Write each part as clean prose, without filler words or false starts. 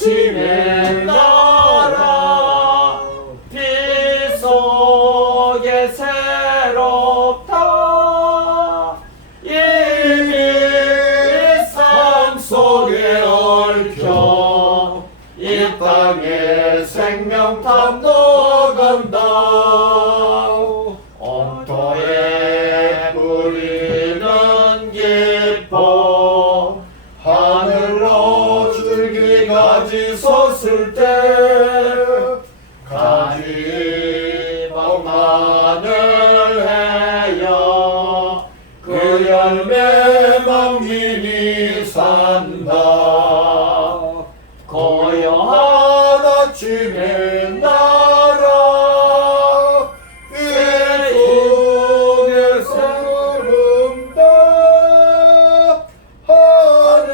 아침에 날아 비 속에 새롭다. 이미 삶 속에 얽혀 이 땅에 생명탑 녹은다. 온토에 뿌리는 기뻐 하늘로 줄기가지 섰을 때 가지 방만을 해야 그 열매만 미니 산다. 고요한 아침에 날아 내 속에 새롭다. 하늘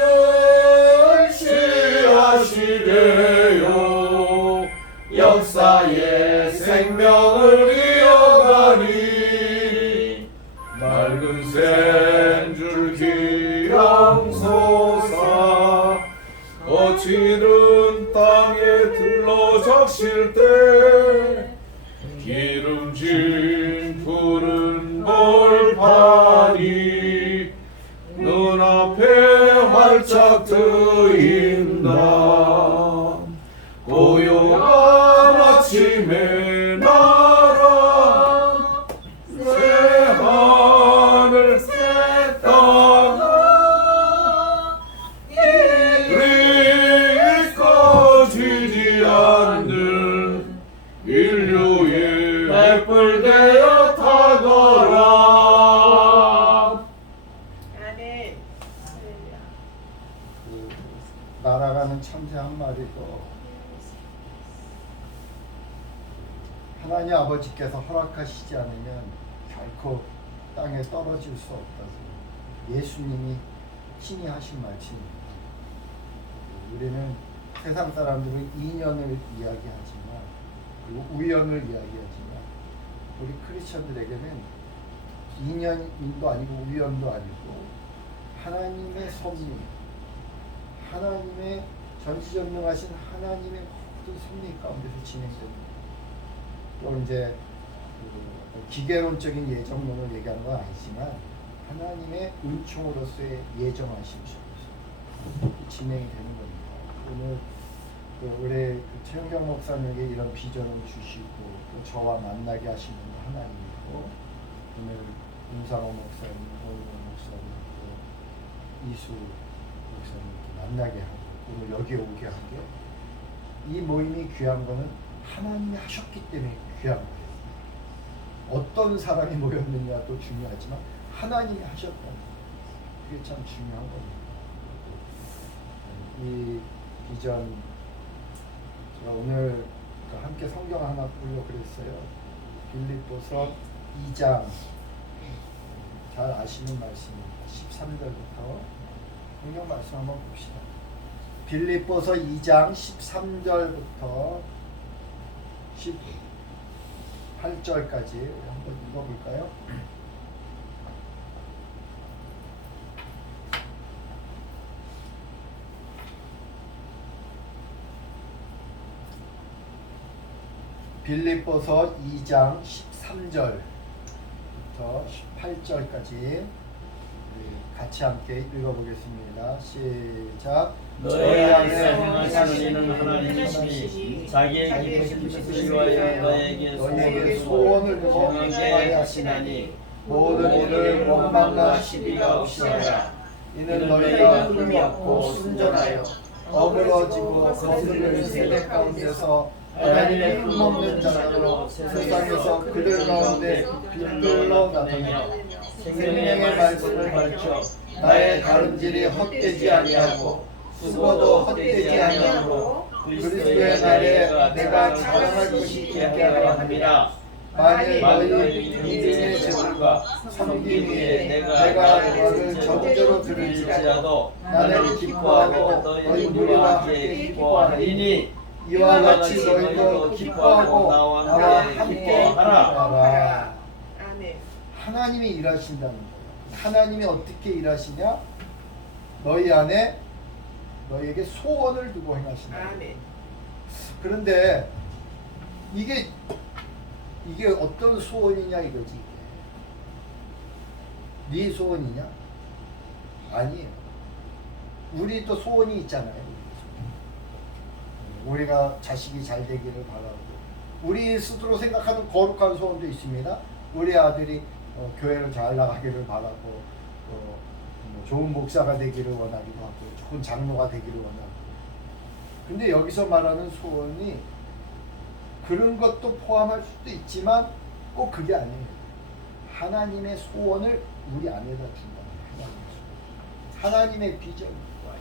씨앗이래요 역사의 생명을 이어가니 맑은 샘줄 기양소사 거칠은 땅에 들러 적실 때 기름진 푸른 벌판이 눈앞에 활짝 트인다. 고요한 아침에 날아 새 하늘 새 땅 이리 꺼지지 않는 인류의 횃불 되어 타거라. 날아가는 참새 한 마리도 하나님 아버지께서 허락하시지 않으면 결코 땅에 떨어질 수 없다고 예수님이 친히 하신 말씀입니다. 우리는 세상 사람들은 인연을 이야기하지만 그리고 우연을 이야기하지만 우리 크리스천들에게는 인연도 아니고 우연도 아니고 하나님의 섭리, 하나님의 전지전능하신 하나님의 모든 섭리 가운데서 진행됩니다. 또 이제 기계론적인 예정론을 얘기하는 건 아니지만 하나님의 은총으로서의 예정하심 속에서 진행이 되는 겁니다. 오늘 우리 최영경 목사님에게 이런 비전을 주시고 또 저와 만나게 하시는 하나님이고 오늘 윤상호 목사님, 오은영 목사님, 또 이수 목사님 만나게 하고 오늘 여기에 오게 한 게 이 모임이 귀한 거는 하나님이 하셨기 때문에 귀한 거예요. 어떤 사람이 모였느냐도 중요하지만 하나님이 하셨다는 거. 그게 참 중요한 겁니다. 이 비전 제가 오늘 함께 성경 하나 보려고 그랬어요. 빌립보서 2장 잘 아시는 말씀입니다. 13절부터 성경 말씀 한번 봅시다. 빌립보서 2장 13절부터 18절까지 한번 읽어볼까요? 빌립보서 2장 13절부터 18절까지 같이 함께 읽어보겠습니다. 시작. 너희 안에 행하시는 이는 하나님이시니 자기의 기쁘신 뜻을 위하여 너희에게 소원을 성하게 하시나니 모든 일을 원망과 시비가 없이하라. 이는 너희가 흠이 없고 순전하여 어그러지고 거스르는 세대 가운데서 하나님의 흠없는 자로 세상에서 그들 가운데 빛들로 나타내며 생명의 말씀을 밝혀 나의 다름질이 헛되지 아니하고 수고도 헛되지 아니하고 그리스도의 날에 내가 자랑할 것이 있게 하려 함이라. 만일 너희 믿음의 제물과 섬김 위에 내가 너를 저주로 들을지라도 나는 기뻐하고 너희 무리와 함께 기뻐하리니 이와 같이 너희도 기뻐하고 나와 함께 기뻐하라. 하나님이 일하신다는 거예요. 하나님이 어떻게 일하시냐? 너희 안에 너에게 소원을 두고 행하신다. 아멘. 그런데 이게 어떤 소원이냐 이거지. 네 소원이냐? 아니에요. 우리도 소원이 있잖아요. 우리가 자식이 잘 되기를 바라고, 우리 스스로 생각하는 거룩한 소원도 있습니다. 우리 아들이 교회를 잘 나가기를 바라고, 좋은 목사가 되기를 원하기도 하고, 좋은 장로가 되기를 원하고. 근데 여기서 말하는 소원이 그런 것도 포함할 수도 있지만 꼭 그게 아니에요. 하나님의 소원을 우리 안에다 준다. 하나님의 비전이 와요.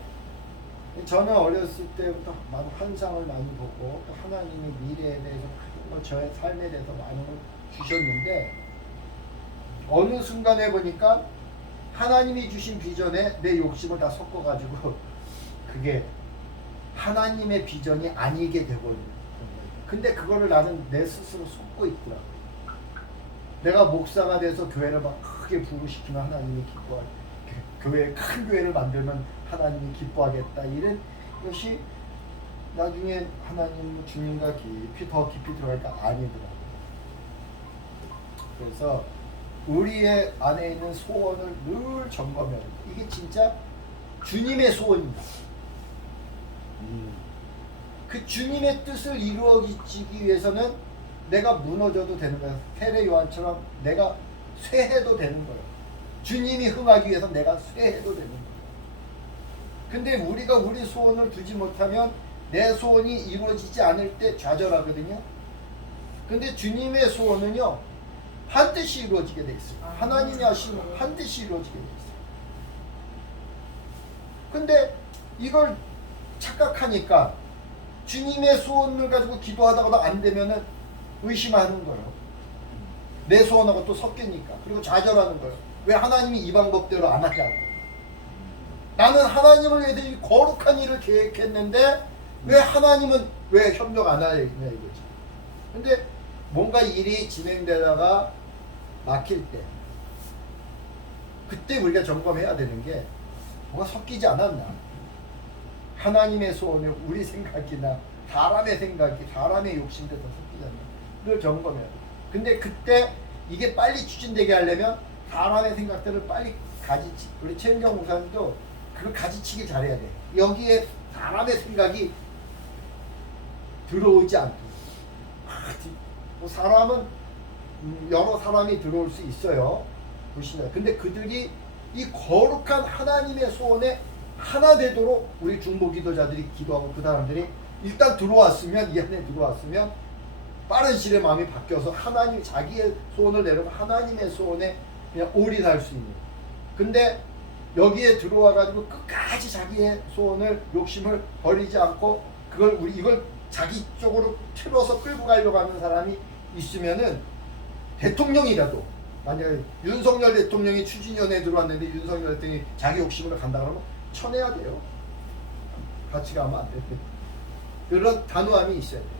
저는 어렸을 때부터 많은 환상을 많이 보고 또 하나님의 미래에 대해서 저의 삶에 대해서 많은 걸 주셨는데, 어느 순간에 보니까 하나님이 주신 비전에 내 욕심을 다 섞어가지고 그게 하나님의 비전이 아니게 되고 있는 거예요. 근데 그거를 나는 내 스스로 속고 있더라고요. 내가 목사가 돼서 교회를 막 크게 부르시키면 하나님이 기뻐할, 교회 큰 교회를 만들면 하나님이 기뻐하겠다, 이런 것이 나중에 하나님 주님과 더 깊이 들어가니까 아니더라고요. 그래서 우리의 안에 있는 소원을 늘 점검해야 돼요. 이게 진짜 주님의 소원입니다. 그 주님의 뜻을 이루어지기 위해서는 내가 무너져도 되는 거예요. 세례 요한처럼 내가 쇠해도 되는 거예요. 주님이 흥하기 위해서 내가 쇠해도 되는 거예요. 근데 우리가 우리 소원을 두지 못하면 내 소원이 이루어지지 않을 때 좌절하거든요. 근데 주님의 소원은요, 반드시 이루어지게 돼 있어요. 하나님이 하시면 반드시 이루어지게 돼 있어요. 근데 이걸 착각하니까 주님의 소원을 가지고 기도하다가도 안 되면은 의심하는 거예요. 내 소원하고 또 섞이니까. 그리고 좌절하는 거예요. 왜 하나님이 이 방법대로 안 하냐고. 나는 하나님을 위해서 이 거룩한 일을 계획했는데 왜 하나님은 왜 협력 안 하냐 이거지. 근데 뭔가 일이 진행되다가 막힐 때, 그때 우리가 점검해야 되는 게 뭐가 섞이지 않았나. 하나님의 소원이 우리 생각이나 사람의 생각이, 사람의 욕심대로 섞이지 않나. 그걸 점검해야 돼. 근데 그때 이게 빨리 추진되게 하려면 사람의 생각들을 빨리 가지치, 우리 최은경 목사님도 그걸 가지치기 잘해야 돼. 여기에 사람의 생각이 들어오지 않도록. 뭐 사람은 여러 사람이 들어올 수 있어요. 보시면. 근데 그들이 이 거룩한 하나님의 소원에 하나 되도록 우리 중보 기도자들이 기도하고, 그 사람들이 일단 들어왔으면, 이 안에 들어왔으면 빠른 시일에 마음이 바뀌어서 하나님, 자기의 소원을 내려면 하나님의 소원에 그냥 올인할 수 있는. 근데 여기에 들어와 가지고 끝까지 자기의 소원을, 욕심을 버리지 않고 이걸 자기 쪽으로 틀어서 끌고 가려고 하는 사람이 있으면은, 대통령이라도 만약에 윤석열 대통령이 추진위원회에 들어왔는데 윤석열 대통령이 자기 욕심으로 간다 그러면 쳐내야 돼요. 같이 가면 안 돼. 그런 단호함이 있어야 돼요.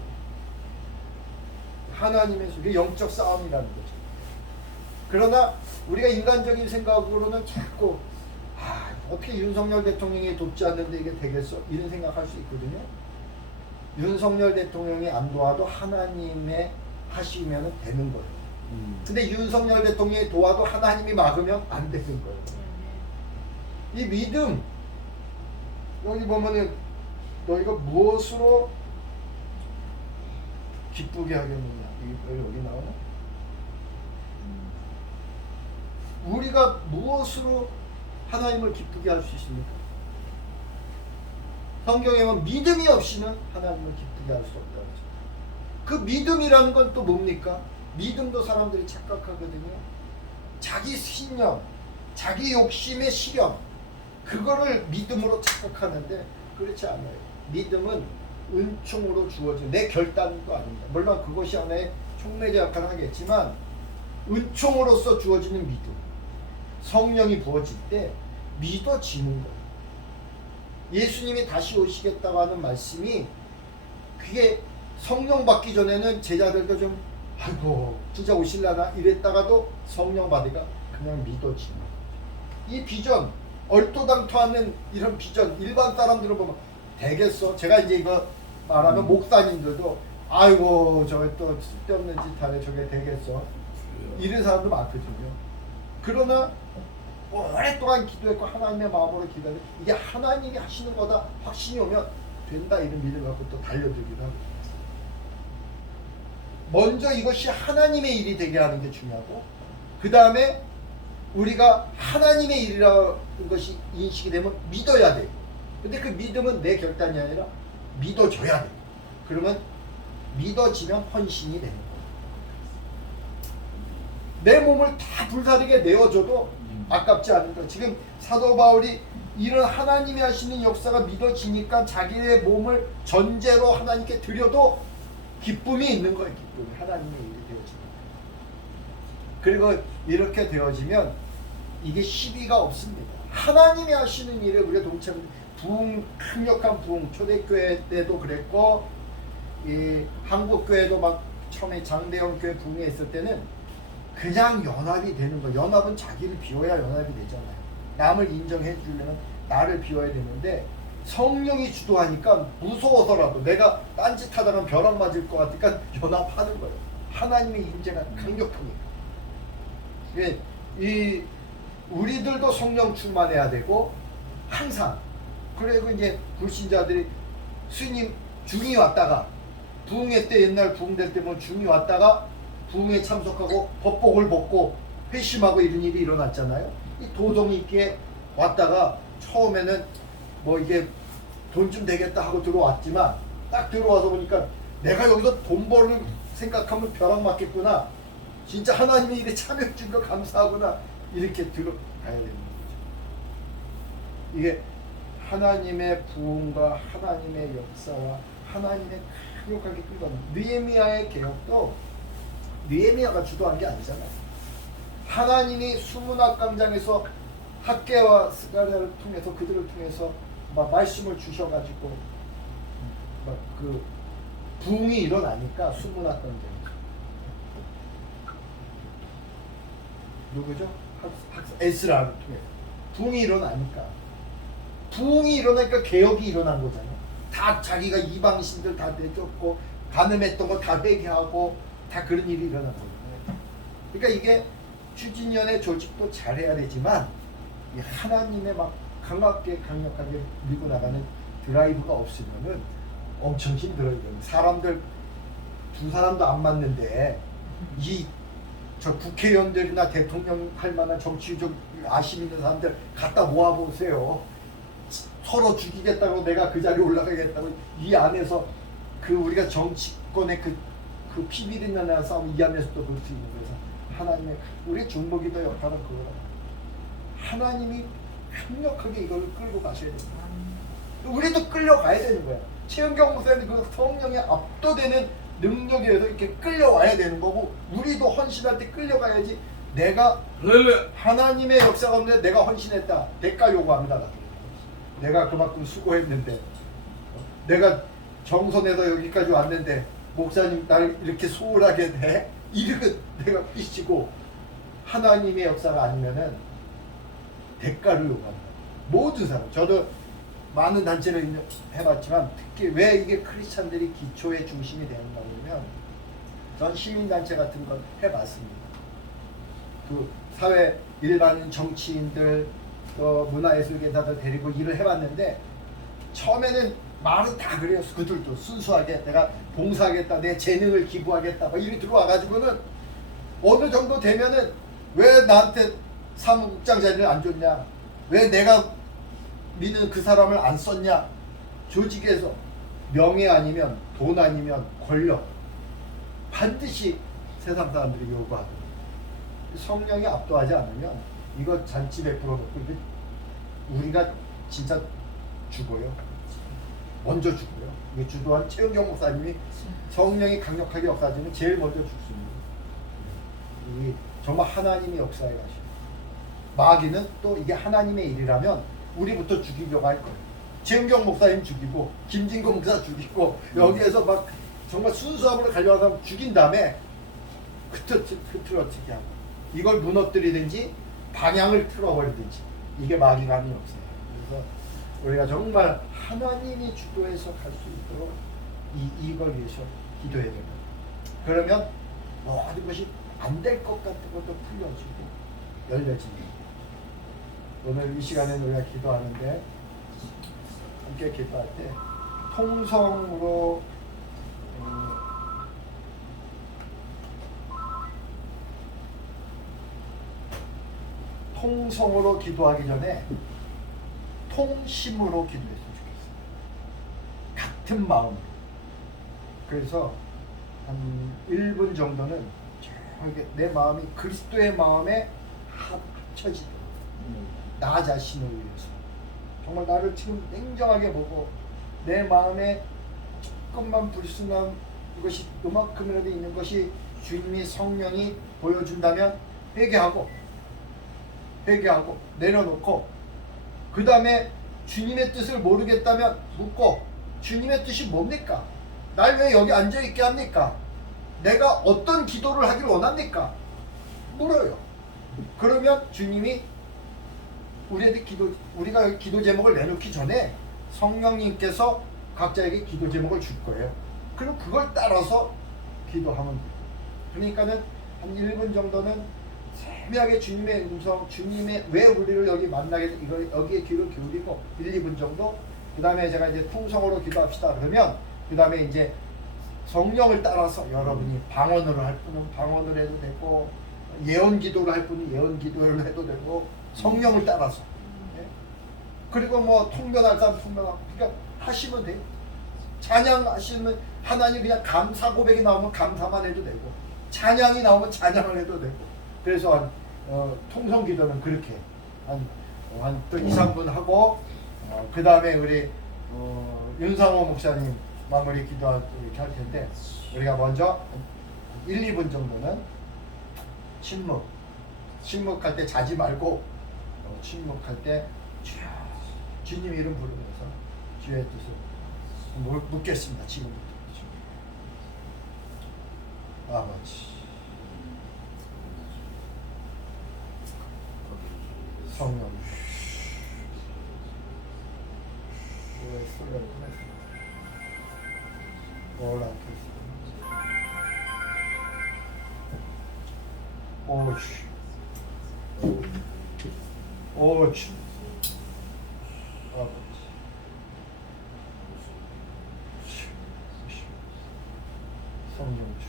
하나님의 소리, 영적 싸움이라는 거죠. 그러나 우리가 인간적인 생각으로는 자꾸 어떻게 윤석열 대통령이 돕지 않는데 이게 되겠어? 이런 생각할 수 있거든요. 윤석열 대통령이 안 도와도 하나님의 하시면 되는 거예요. 근데 윤석열 대통령이 도와도 하나님이 막으면 안 되는 거예요. 이 믿음, 여기 보면은 너희가 무엇으로 기쁘게 하겠느냐, 여기 나오나? 우리가 무엇으로 하나님을 기쁘게 할 수 있습니까? 성경에 보면 믿음이 없이는 하나님을 기쁘게 할 수 없다고 했습니다. 그 믿음이라는 건 또 뭡니까? 믿음도 사람들이 착각하거든요. 자기 신념, 자기 욕심의 실현, 그거를 믿음으로 착각하는데 그렇지 않아요. 믿음은 은총으로 주어진, 내 결단도 아닙니다. 물론 그것이 하나의 촉매제 역할을 하겠지만 은총으로서 주어지는 믿음, 성령이 부어질 때 믿어지는 거예요. 예수님이 다시 오시겠다고 하는 말씀이, 그게 성령 받기 전에는 제자들도 좀 아이고 진짜 오실라나 이랬다가도 성령 받으니까 그냥 믿어지는 거예요. 이 비전, 얼토당토하는 이런 비전 일반 사람들을 보면 되겠어. 제가 이제 이거 말하면 목사님들도 아이고 저게 또 쓸데없는 짓 하네 저게 되겠어 이런 사람도 많거든요. 그러나 오랫동안 기도했고 하나님의 마음으로 기도해 이게 하나님이 하시는 거다 확신이 오면 된다 이런 믿음 갖고 또 달려들기도 하고 먼저 이것이 하나님의 일이 되게 하는 게 중요하고 그 다음에 우리가 하나님의 일이라는 것이 인식이 되면 믿어야 돼. 근데 그 믿음은 내 결단이 아니라 믿어줘야 돼. 그러면 믿어지면 헌신이 되는 거야. 내 몸을 다 불사르게 내어줘도 아깝지 않은 거야. 지금 사도 바울이 이런 하나님이 하시는 역사가 믿어지니까 자기의 몸을 전제로 하나님께 드려도 기쁨이 있는 거예요. 기쁨이 하나님의 일이 되어지는 거예요. 그리고 이렇게 되어지면 이게 시비가 없습니다. 하나님이 하시는 일에 우리가 동참 부흥 강력한 부흥 초대교회 때도 그랬고 이 한국교회도 막 처음에 장대영 교회 부흥했을 때는 그냥 연합이 되는 거. 연합은 자기를 비워야 연합이 되잖아요. 남을 인정해 주려면 나를 비워야 되는데 성령이 주도하니까 무서워서라도 내가 딴짓하다가 벼락 맞을 것 같으니까 연합하는 거예요. 하나님의 임재가 강력하니까. 이 우리들도 성령 충만해야 되고 항상 그리고 이제 불신자들이 스님 중이 왔다가 부흥회 때 옛날 부흥될 때 보면 중이 왔다가 부흥에 참석하고 법복을 벗고 회심하고 이런 일이 일어났잖아요. 이 도덕이 있게 왔다가 처음에는 뭐 이게 돈 좀 되겠다 하고 들어왔지만 딱 들어와서 보니까 내가 여기서 돈 벌을 생각하면 벼락 맞겠구나. 진짜 하나님이 일에 참여해 준 거 감사하구나. 이렇게 들어가야 되는 거죠. 이게 하나님의 부흥과 하나님의 역사와 하나님의 강력하게 끌어가는 느헤미야의 개혁도 느헤미야가 주도한 게 아니잖아요. 하나님이 수문학광장에서 학개와 스가랴를 통해서 그들을 통해서 막 말씀을 주셔가지고 막 그 부흥이 일어나니까 수문학광장에서 누구죠? 에스라를 통해서 부흥이 일어나니까 개혁이 일어난 거잖아요. 다 자기가 이방신들 다 내쫓고 간음했던 거 다 회개하고 다 그런 일이 일어난 거예요. 그러니까 이게 추진연의 조직도 잘해야 되지만 이 하나님의 막 강력하게 밀고 나가는 드라이브가 없으면은 엄청 힘들어요. 사람들 두 사람도 안 맞는데 저 국회의원들이나 대통령 할 만한 정치적 아심 있는 사람들 갖다 모아보세요. 서로 죽이겠다고 내가 그 자리에 올라가겠다고 이 안에서 그 우리가 정치권의 그 피비린내 싸움 이 안에서 또 볼 수 있는 거예요. 하나님의 우리 중보기도 역할은 그거라. 하나님이 강력하게 이걸 끌고 가셔야 됩니다. 우리도 끌려가야 되는 거야. 최은경 목사님 그 성령에 압도되는 능력에 의해서 이렇게 끌려와야 되는 거고 우리도 헌신할 때 끌려가야지. 내가 하나님의 역사 가운데 내가 헌신했다. 대가 요구합니다. 내가 그만큼 수고했는데 내가 정선에서 여기까지 왔는데 목사님 나를 이렇게 소홀하게 해? 이렇게 내가 삐지고 하나님의 역사가 아니면은 대가를 요구합니다. 모든 사람. 저도 많은 단체를 해봤지만 특히 왜 이게 크리스찬들이 기초의 중심이 되는가 보면 전 시민단체 같은 걸 해봤습니다. 그 사회 일반 정치인들 문화예술계사들 데리고 일을 해봤는데 처음에는 말은 다 그래요. 그들도 순수하게 내가 봉사하겠다, 내 재능을 기부하겠다 막 이리 들어와가지고는 어느 정도 되면은 왜 나한테 사무국장 자리를 안 줬냐, 왜 내가 믿는 그 사람을 안 썼냐. 조직에서 명예 아니면 돈 아니면 권력 반드시 세상 사람들이 요구하더라고요. 성령이 압도하지 않으면 이거 잔치 100% 놓고 우리가 진짜 죽어요. 먼저 죽어요. 이게 주도한 최은경 목사님이 성령이 강력하게 역사하면 제일 먼저 죽습니다. 이 정말 하나님의 역사에 가시고 마귀는 또 이게 하나님의 일이라면 우리부터 죽이려고 할 거예요. 최은경 목사님 죽이고 김진거 목사 죽이고 여기에서 막 정말 순수함으로 가려고 죽인 다음에 흐트러지게 하고 이걸 무너뜨리든지 방향을 틀어버리든지 이게 막이감이 없어요. 그래서 우리가 정말 하나님이 주도해서 갈 수 있도록 이걸 위해서 기도해야 됩니다. 그러면 모든 것이 안 될 것 같은 것도 풀려지고 열려집니다. 오늘 이 시간에 우리가 기도하는데 함께 기도할 때 통성으로 통성으로 기도하기 전에 통심으로 기도했으면 좋겠어요. 같은 마음으로. 그래서 한 1분 정도는 저게 내 마음이 그리스도의 마음에 합쳐지도록 나 자신을 위해서 정말 나를 지금 냉정하게 보고 내 마음에 조금만 불순한 이것이 요만큼이라도 있는 것이 주님이 성령이 보여준다면 회개하고 내려놓고 그 다음에 주님의 뜻을 모르겠다면 묻고 주님의 뜻이 뭡니까? 날 왜 여기 앉아있게 합니까? 내가 어떤 기도를 하기를 원합니까? 물어요. 그러면 주님이 우리가 기도 제목을 내놓기 전에 성령님께서 각자에게 기도 제목을 줄 거예요. 그럼 그걸 따라서 기도하면 돼요. 그러니까는 한 1분 정도는 세미하게 주님의 음성, 주님의 왜 우리를 여기 만나게 돼, 이걸 여기에 귀를 기울이고 1, 2분 정도. 그 다음에 제가 이제 통성으로 기도합시다. 그러면 그 다음에 이제 성령을 따라서 여러분이 방언으로 할 분은 방언을 해도 되고 예언 기도를 할 분은 예언 기도를 해도 되고 성령을 따라서. 예? 그리고 뭐 통변할 사람 통변하고 그러니까 하시면 돼요. 찬양하시면 하나님 그냥 감사 고백이 나오면 감사만 해도 되고 찬양이 나오면 찬양을 해도 되고 그래서 통성 기도는 그렇게 한 2, 3분 하고 그 다음에 우리 윤상호 목사님 마무리 기도 이렇게 할 텐데 우리가 먼저 1, 2분 정도는 침묵할 때 자지 말고 침묵할 때 주님 이름 부르면서 주의 뜻을 묻겠습니다. 지금부터. 아버지 성령 오주 아버지 성령주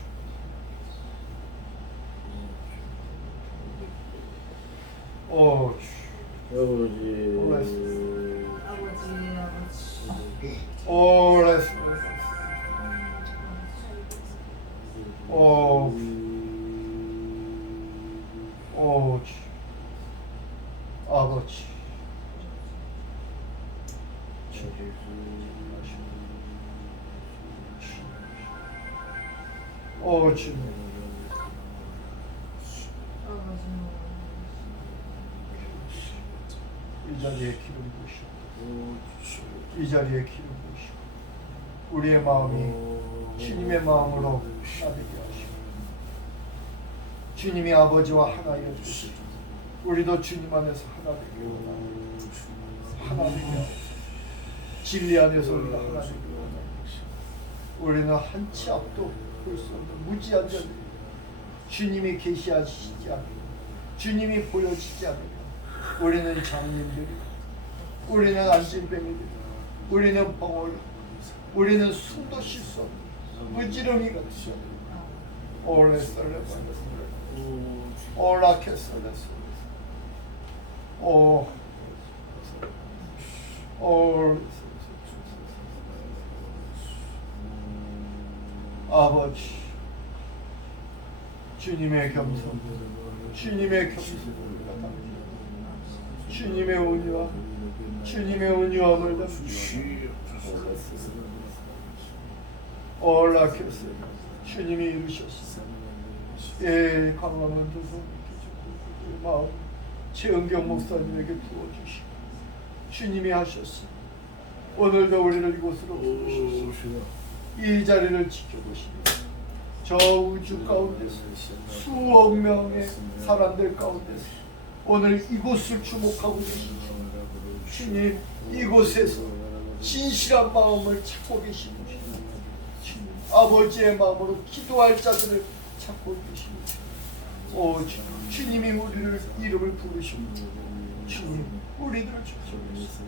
오주 오레스 오주 아버지 오주 이 자리에 기름 부으시고 이 자리에 기름 부으시고 우리의 마음이 주님의 마음으로 하나 되게 하시고 주님이 아버지와 하나의 뜻이 우리도 주님 안에서 하나 되게 원합니다. 하나 되게 하시고 진리 안에서 우리가 하나 되게 원합니다. 우리는 한 치 앞도 볼 수 없는 무지한 자들 주님이 계시하시지 않으면 주님이 보여지지 않으면 우리는 장님들이 우리는 안진뱅이들 우리는 벙어리 우리는 숨도 쉴 수 없는 무지름이 같이 오레설레바레 오라케설레스 아버지 주님의 겸손 주님의 겸손을 주님의 온유함 주님의 온유함을 담으시오 올라켰어 주님이 이루셨어 예 강함은 두손 마음 최은경 목사님에게 부어주시고 주님이 하셨어 오늘도 우리를 이곳으로 부르셨어 이 자리를 지켜보시며 저 우주 가운데서 수억 명의 사람들 가운데서 오늘 이곳을 주목하고 계시죠. 주님, 이곳에서 진실한 마음을 찾고 계시는 주님, 아버지의 마음으로 기도할 자들을 찾고 계시는 주님, 주님이 우리를 이름을 부르십니다. 주님, 우리들을 주시옵소서.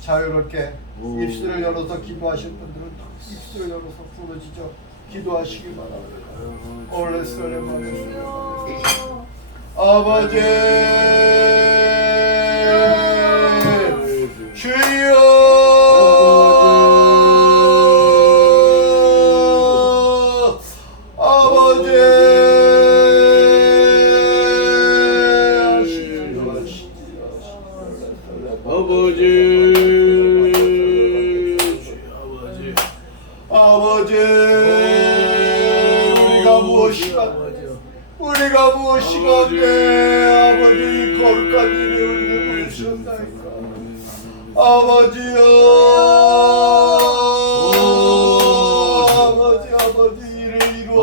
자유롭게 입술을 열어서 기도하실 분들은 입술을 열어서 부르짖어 기도하시기 바랍니다. 아버지 주여, 아버지 아버지, 우리가 무엇이가 돼 아버지 거룩한 일에 우리를 부르셨나이까. 아버지여, 아버지 일을 이루어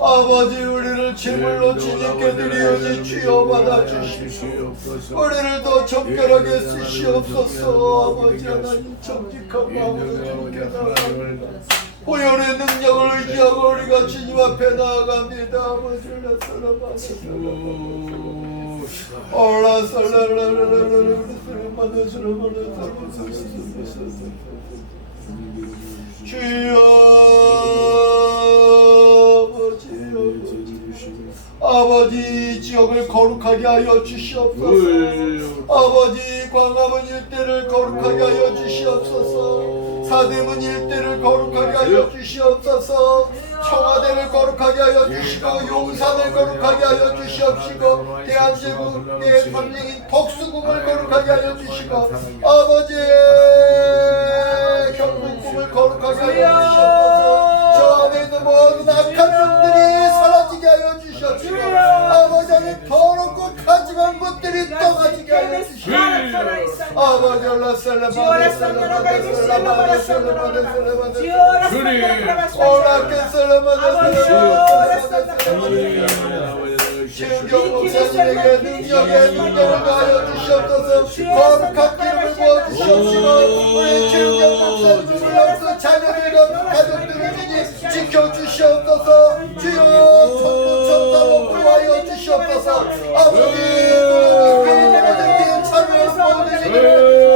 아버지 우리를 제물로 주님께 드리오니 주여 받아주시옵소서. 우리를 더 정결하게 쓰시옵소서. 아버지 하나님, 정직한 마음으로 주님께 나아갑니다. 보혈의 능력을 의지하고 우리가 주님 앞에 나아갑니다. 아버지를 아버지 지역을 거룩하게 하여 주시옵소서. 아버지 광화문 일대를 거룩하게 하여 주시옵소서. 사대문 일대를 거룩하게 하여 주시옵소서. 청와대를 거룩하게 하여 주시고 용산을 거룩하게 하여 주시옵시고 대한제국 대통령인 덕수궁을 거룩하게 하여 주시고 아버지 경복궁을 거룩하게 하여 주시옵소서. 저 안에 있는 모든 악한 놈들이 사라지게 하여 주시옵시고 아버지는 더럽고 가증한 것들이 떠나지게 하여 주시옵시고 아버지 최은경 목사님에게 능력을 가하여 주시옵소서. 거룩한 기름을 부어주시옵시고 우리 최은경 목사님을 그 자녀들과 가족들을 지켜주시옵소서. 주여 천국천사로 구하여 주시옵소서. 아버지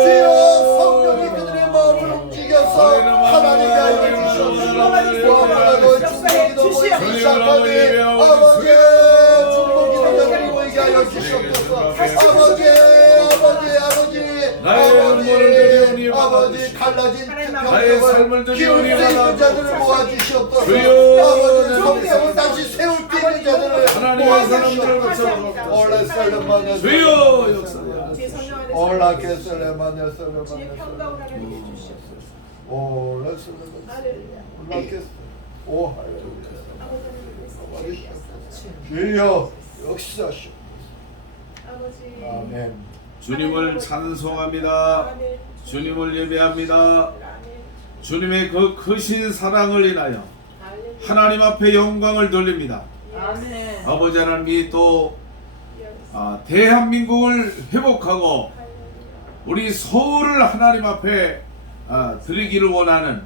주여 성령이 그들의 마음을 움직여서 하나님께 하여 주시옵소서. 무엇보다도 중보기도 모이기 시작하니 아버지 중보기도 모이게 하여 주시옵소서. 아버지 갈라진 병력을 키울 수 있는 자들을 모아주시옵소서. 아버지 성경을 다시 세울 수 있는 자들을 모아주시옵소서. 주여 역사하여 주여 역사하시옵소서. 아멘. 주님을 찬송합니다. 주님을 예배합니다. 주님의 그 크신 사랑을 인하여 하나님 앞에 영광을 돌립니다. 아버지 하나님이 또 대한민국을 회복하고 우리 서울을 하나님 앞에 드리기를 원하는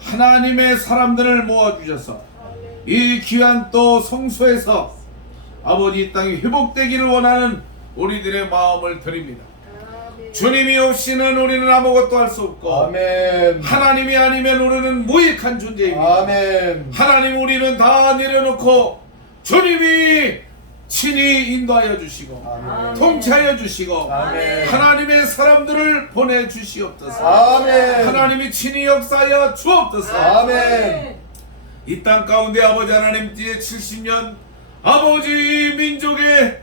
하나님의 사람들을 모아주셔서 이 귀한 또 성소에서 아버지 이 땅이 회복되기를 원하는 우리들의 마음을 드립니다. 주님이 없이는 우리는 아무것도 할 수 없고 아멘. 하나님이 아니면 우리는 무익한 존재입니다. 아멘. 하나님 우리는 다 내려놓고 주님이 친히 인도하여 주시고 아멘. 통치하여 주시고 아멘. 하나님의 사람들을 보내주시옵소서. 아멘. 하나님이 친히 역사하여 주옵소서. 아멘. 이 땅 가운데 아버지 하나님 뒤에 70년 아버지 민족의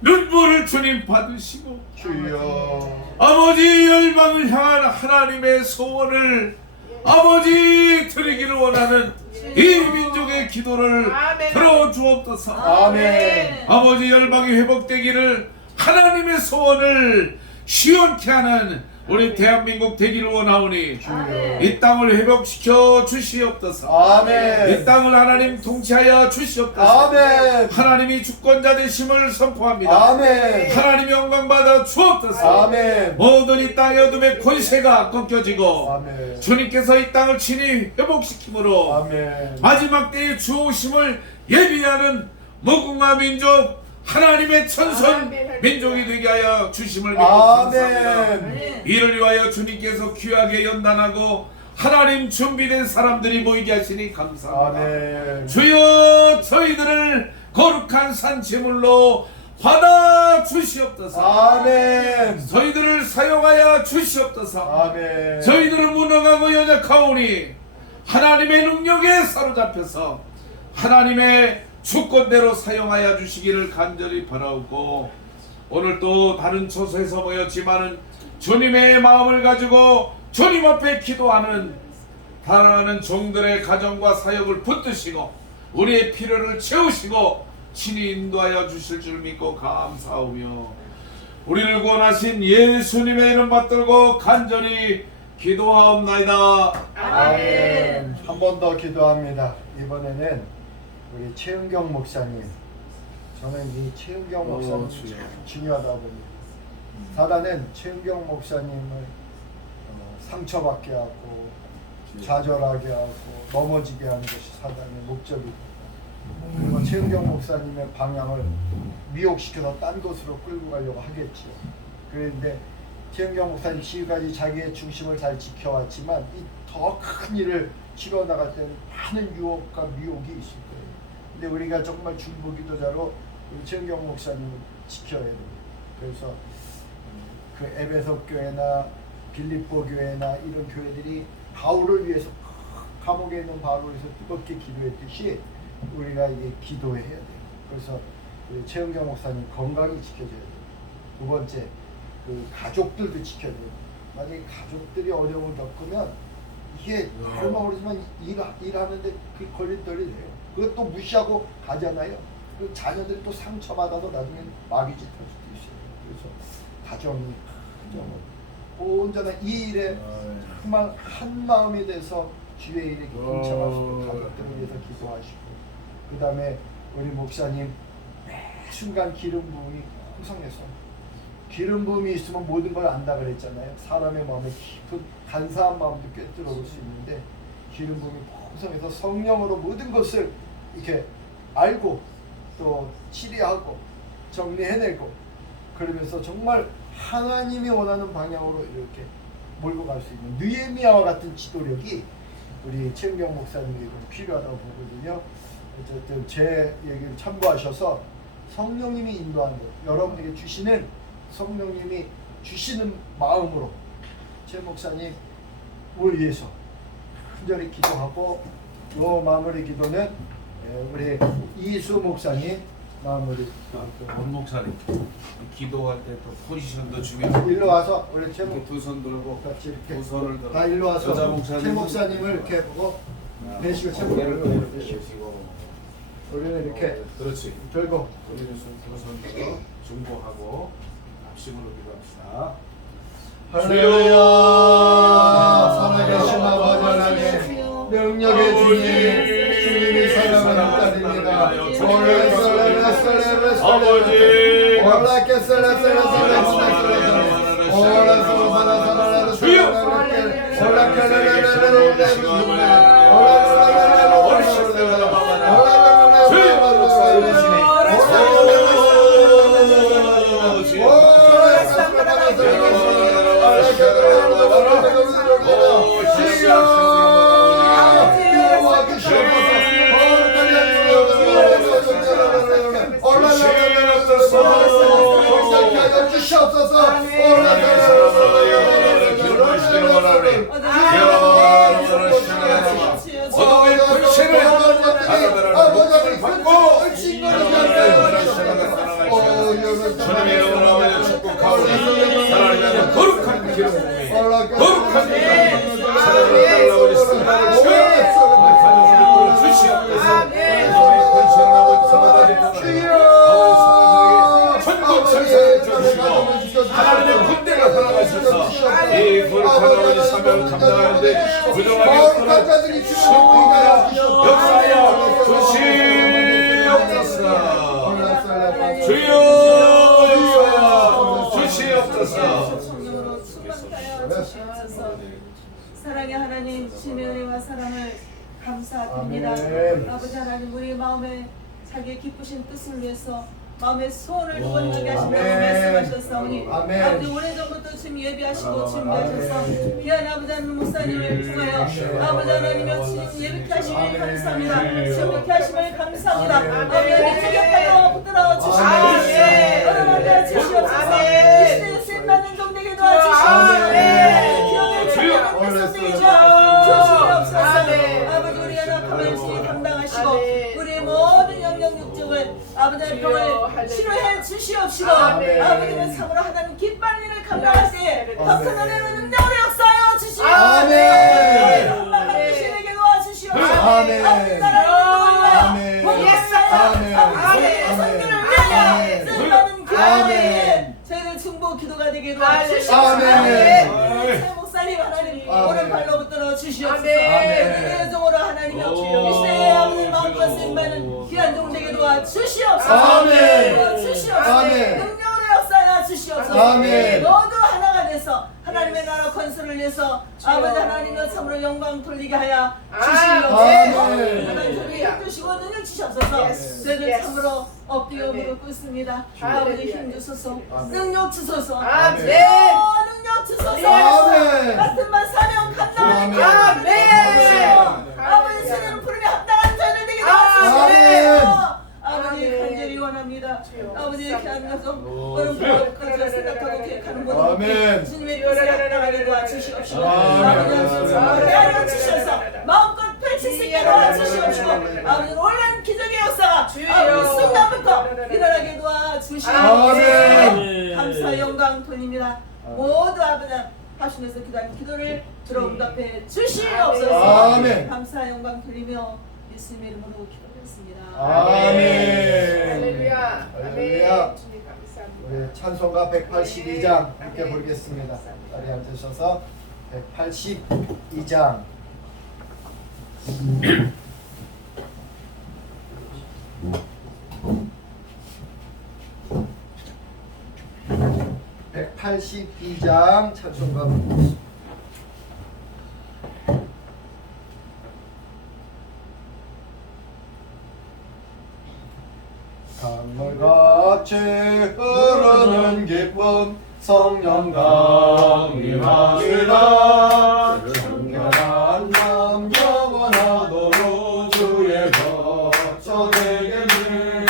눈물을 주님 받으시고 주여 아버지 열방을 향한 하나님의 소원을 아버지 드리기를 원하는 이 민족의 기도를 들어주옵소서. 아멘. 아버지 열방이 회복되기를 하나님의 소원을 시원케 하는 우리 대한민국 되기를 원하오니 주여. 이 땅을 회복시켜 주시옵소서. 아멘. 이 땅을 하나님 통치하여 주시옵소서. 아멘. 하나님이 주권자 되심을 선포합니다. 아멘. 하나님이 영광 받아 주옵소서. 아멘. 모든 이 땅의 어둠의 권세가 꺾여지고 아멘. 주님께서 이 땅을 친히 회복시킴으로 아멘. 마지막 때에 주오심을 예비하는 무궁화 민족, 하나님의 천선 민족이 되게 하여 주심을 믿고 감사합니다. 아멘. 이를 위하여 주님께서 귀하게 연단하고 하나님 준비된 사람들이 모이게 하시니 감사합니다. 아멘. 주여, 저희들을 거룩한 산제물로 받아 주시옵소서. 아멘. 저희들을 사용하여 주시옵소서. 아멘. 저희들은 무능하고 연약하오니 하나님의 능력에 사로잡혀서 하나님의 주권대로 사용하여 주시기를 간절히 바라오고, 오늘 또 다른 처소에서 모였지만은 주님의 마음을 가지고 주님 앞에 기도하는 사랑하는 종들의 가정과 사역을 붙드시고 우리의 필요를 채우시고 친히 인도하여 주실 줄 믿고 감사하며, 우리를 구원하신 예수님의 이름 받들고 간절히 기도하옵나이다. 아멘. 한 번 더 기도합니다. 이번에는 우리 최은경 목사님. 저는 이 최은경 목사님 주여. 참 중요하다고 봅니다. 사단은 최은경 목사님을 상처받게 하고 좌절하게 하고 넘어지게 하는 것이 사단의 목적입니다. 그리고 최은경 목사님의 방향을 미혹시켜서 딴 곳으로 끌고 가려고 하겠지요. 그런데 최은경 목사님 지금까지 자기의 중심을 잘 지켜왔지만 이 더 큰 일을 치러 나갈 때는 많은 유혹과 미혹이 있을 거예요. 근데 우리가 정말 중보기도자로 우리 최은경 목사님을 지켜야 됩니다. 그래서 그 에베소 교회나 빌립보 교회나 이런 교회들이 바울을 위해서 감옥에 있는 바울을 위해서 뜨겁게 기도했듯이 우리가 이게 기도해야 돼요. 그래서 우리 최은경 목사님 건강히 지켜줘야 돼요. 두 번째, 그 가족들도 지켜야 돼요. 만약에 가족들이 어려움을 겪으면 이게 말만 모르지만 일하는데 그 걸림돌이 돼요. 그것도 무시하고 가잖아요. 그 자녀들이 또 상처받아서 나중에 마귀짓 할 수도 있어요. 그래서 가정이 온전한 이 일에 정말 한 마음이 돼서 주의 일에 동참할 수 있는 가족들을 위해서 기도하시고, 그 다음에 우리 목사님 매 순간 기름 부음이 풍성해서, 기름 부음이 있으면 모든 걸 안다 그랬잖아요. 사람의 마음에 깊은 간사한 마음도 꿰뚫어볼 수 있는데 기름 부음이 풍성해서 성령으로 모든 것을 이렇게 알고 또 치리하고 정리해내고, 그러면서 정말 하나님이 원하는 방향으로 이렇게 몰고 갈 수 있는 느헤미야와 같은 지도력이 우리 최은경 목사님에게 필요하다고 보거든요. 어쨌든 제 얘기를 참고하셔서 성령님이 인도하는 것, 여러분에게 주시는 성령님이 주시는 마음으로 최 목사님을 위해서 간절히 기도하고, 요 마무리 기도는 우리 이수 목사님 마무리. 원 목사님, 기도할 때 또 포지션도 중요하고, 일로 와서 우리 최 이렇게 두 손 들고 같이 이렇게 두 손을 들어 다 일로 와서 여자 목사님은 최 목사님을 이렇게 보고 배시고 최 목사님을 배시고 우리는 이렇게 그렇지. 들고 우리는 두손 들어 중보하고 합심으로 기도합시다. 할렐루야. 살아계신 아버지 하나님, 능력의 주님, 주님이 사랑하는 딸입니다. 주시고 하나님의 군대가 살아가셔서 이 거룩한 사명을 감당하는데 부정하게 승리하여 역사하여 주시옵소서. 주여 주시옵소서. 사랑의 하나님, 주님의 은혜와 사랑을 감사드립니다. 아버지 하나님, 우리 마음에 자기의 기쁘신 뜻을 위해서 마음의 소원을 구원하게 하신다고 말씀하셨사오니 아버지 오래전부터 지금 예비하시고 준비하셔서 귀한 아버지 하나님 목사님을 통하여 아버지 하나님의 주님 예비케 하심을 감사합니다. 준비케 하심을 감사합니다. 아버지 하나님 주격하여 붙들어 주시옵소서. 여러분들 주시옵소서. 이 시대에 쓰임받는 종 되게 도와주시옵소서. 기억을 주님의 되게 주시옵소서. 아버지 우리 연합함을 주님 담당하시고 우리의 모든 영역 육적을 아버지의 병을 치료해 주시옵시고 아버지는 참으로 하나님 기뻐하는 일을 감당할 때에 더 큰 은혜로 능력으로 역사하여 주시옵소서. 당신에게 도와주시옵소서. 아버지 나라를 복역사여 아버지의 성도를 위하여 쓰임받는 기도에 저희들 중보 기도가 되게 도와주시옵소서. 새 목사님 하나님 오른팔로 붙들어 주시옵소서. 내 종으로 하나님의 이 시대에 아버지 마음과 쓰임받는 귀한 종 되게 도와주시옵소서. 주시옵소서. 능력으로 역사하여 주시옵소서. 모두 하나가 돼서 하나님의 나라 건설을 위해서 아버지 하나님의 참으로 영광 돌리게 하여 주시옵소서. 하나님 힘주시고 능력 주시옵소서. 저희들 참으로 엎드려 무릎 꿇습니다. 아버지 힘 주소서. 능력 주소서. 능력 주소서. 같은 만 사명 감당하는 아버지 세례를 부르며 합당한 자들 되게 도와주시옵소서. 아버지 간절히 원합니다. 아버지 이렇게 앉아서 오른팔 뻗어 생각하고 계획하는 모든 주님의 뜻에 합당하게 도와주시옵시고 아버지 하나님 주셔서 마음껏 펼칠 수 있게 도와주시옵시고 아버지 놀란 기적의 역사가 아버지 순간부터 일어나게 도와주시옵소서. 감사 영광 돌립니다. 모두 아버지 하시면서 기도하는 기도를 들어 응답해 주시옵소서. 감사 영광 돌리며 예수님의 이름으로 기도드렸습니다. 할렐루야. 주님 감사합니다. 우리 찬송가 182장 함께 부르겠습니다. 자리에 앉으셔서 182장. 찬송가 부르겠습니다. 강물같이 흐르는 기쁨 성령 강림하시라. 정결한 마음 영원하도록 주의 거처 되겠네.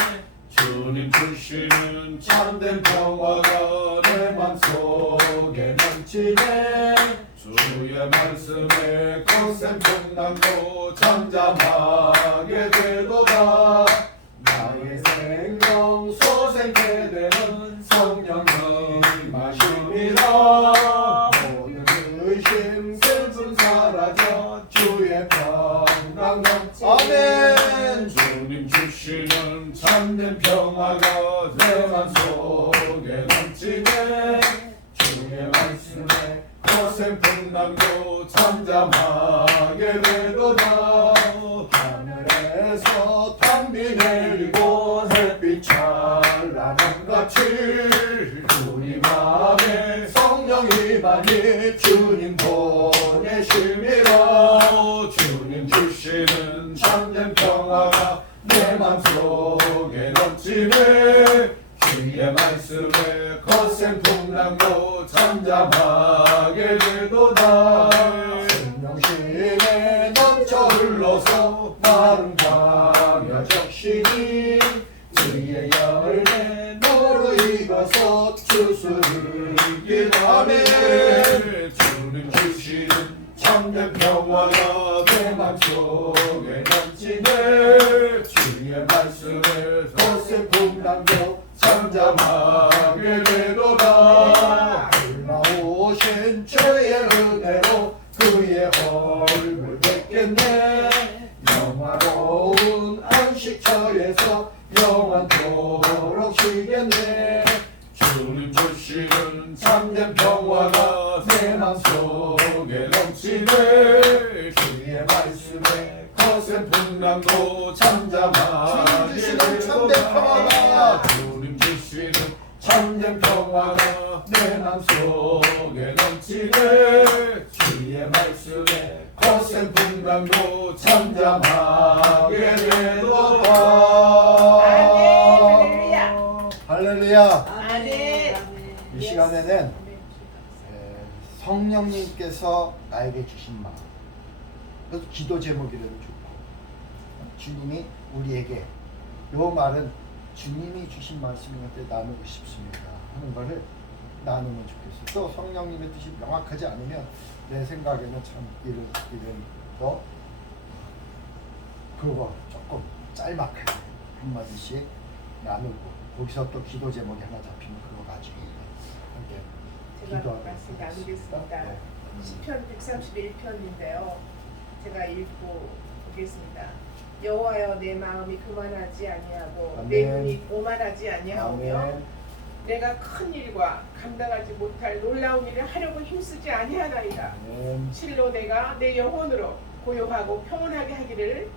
주님 주시는 참된 평화가 내 맘속에 넘치네. 주의 말씀에 거센 풍랑도 잠잠하게 되도다. 나의 생명 소생케 되는 성령님 마십니다. 모든 의심 슬픔 사라져 주의 평강 넘치. 아멘. 주님 주시는 참된 평화가 내 맘속에 넘치네. 주의 말씀에 거센 풍랑도 잠잠하게 되도다. 하늘에서 담비 내리고 햇빛 찬란함같이 우리 맘에 성령이 많이 주님 보내심이라. 주님 주시는 참된 평화가 내 맘속에 넘치네. 주의 말씀에 거센 풍랑도 잠잠하게 되도다. 성령심에 넘쳐 흘러서 마른 광야 적시니 주의 열매 너로 익어서 추수르길 바래. 주님 주시는 참된 평화가 내 맘속에 넘치네. 주의 말씀에 거센 풍랑도 잠잠하게 되도다. 흘러오신 주의 은혜로 그의 얼굴 뵙겠네. 영화로운 안식처에서 영원토록 쉬겠네. 주님 주시는 참된 평화가 내 맘속에 넘치네. 주의 말씀에 거센 풍랑도 잠잠하게 주님 주시는 참된 평화가 주님 주시는 참된 평화가 내 맘속에 넘치네. 주의 말씀에 거센 풍랑도 잠잠하게 되도다. 할렐루야. 아멘. 이 시간에는 성령님께서 나에게 주신 마음, 그래서 기도 제목이라도 좋고, 주님이 우리에게, 요 말은 주님이 주신 말씀인 것 같아 나누고 싶습니다 하는 거를 나누면 좋겠어요. 또 성령님의 뜻이 명확하지 않으면 내 생각에는 참 이런 거 그거 조금 짤막하게 한마디씩 나누고, 거기서 또 기도 제목이 하나 잡히면 그거 가지고 함께 제가 기도하도록 말씀 하겠습니다. 나누겠습니다. 네. 시편 131편인데요. 제가 읽고 보겠습니다. 여호와여, 내 마음이 교만하지 아니하고 아멘. 내 눈이 오만하지 아니하오며 아멘. 내가 큰 일과 감당하지 못할 놀라운 일을 하려고 힘쓰지 아니하나이다. 아멘. 실로 내가 내 영혼으로 고요하고 평온하게 하기를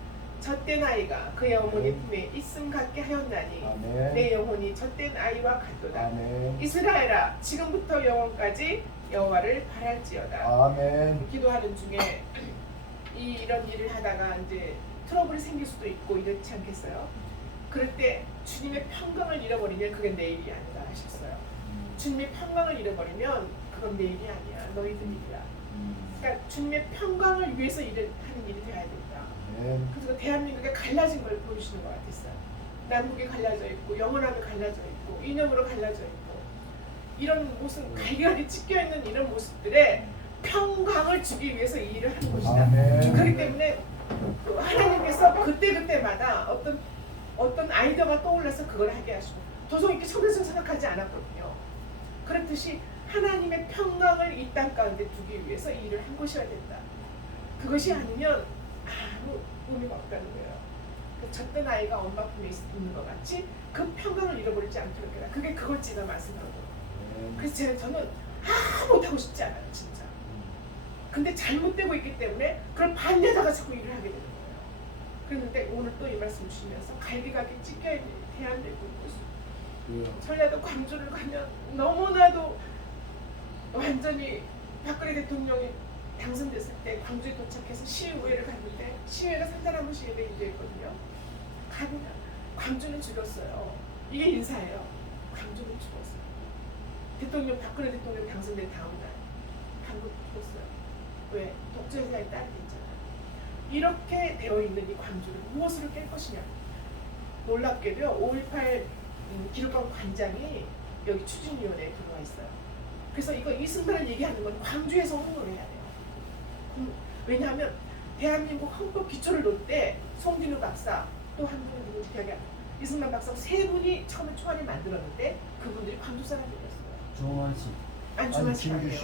젖된 아이가 그의 어머니 품에 있음 같게 하였나니 아멘. 내 영혼이 젖된 아이와 같도다. 아멘. 이스라엘아, 지금부터 영원까지 여호와를 바랄지어다. 아멘. 기도하는 중에 이런 일을 하다가 이제 트러블이 생길 수도 있고 이렇지 않겠어요? 그럴 때 주님의 평강을 잃어버리면 그게 내 일이 아니다 하셨어요. 주님의 평강을 잃어버리면 그건 내 일이 아니야. 너희들 일이야. 그러니까 주님의 평강을 위해서 하는 일이 돼야 된다. 아멘. 그래서 대한민국에 갈라진 걸 보여주시는 것 같았어요. 남북이 갈라져 있고 영원함이 갈라져 있고 이념으로 갈라져 있고 이런 모습, 갈갈이 찢겨 있는 이런 모습들에 평강을 주기 위해서 이 일을 하는 것이다. 아멘. 그렇기 때문에 하나님께서 그때마다 어떤 아이디어가 떠올라서 그걸 하게 하시고 도저히 이렇게 손에서 생각하지 않았거든요. 그렇듯이 하나님의 평강을 이 땅 가운데 두기 위해서 이 일을 한 것이어야 된다. 그것이 아니면 아무 의미가 없다는 거예요. 그 젖된 아이가 엄마 품에 있는 것 같이 그 평강을 잃어버리지 않도록 해라. 그게 그걸 제가 말씀하고. 그래서 저는 아무것도 하고 싶지 않아요, 진짜. 근데 잘못되고 있기 때문에 그걸 반대다가 자꾸 일을 하게 되는 거예요. 그런데 오늘 또 이 말씀 주시면서 갈기갈기 찢겨있는 대한민국 모습. 전라도 광주를 가면 너무나도 완전히 박근혜 대통령이 당선됐을 때 광주에 도착해서 시의회를 갔는데 시의회가 산자나무 시의회 인도했거든요. 가면 광주는 죽었어요. 이게 인사예요. 광주는 죽었어요. 박근혜 대통령 당선된 다음 날 광주 죽었어요. 왜? 독재자의 딸이 있잖아요. 이렇게 되어 있는 이 광주를 무엇으로 깰 것이냐. 놀랍게도요. 5.18 기록관 관장이 여기 추진위원회에 들어와 있어요. 그래서 이 순간을 얘기하는 건 광주에서 홍보를 해야 돼요. 왜냐하면 대한민국 헌법 기초를 놓을 때 송진우 박사 또 한 분 누구 기억이 안 나요. 이승만 박사 세 분이 처음에 총알을 만들었는데 그분들이 광주 사람들이었어요. 조원식. 아니 조만식 아니에요.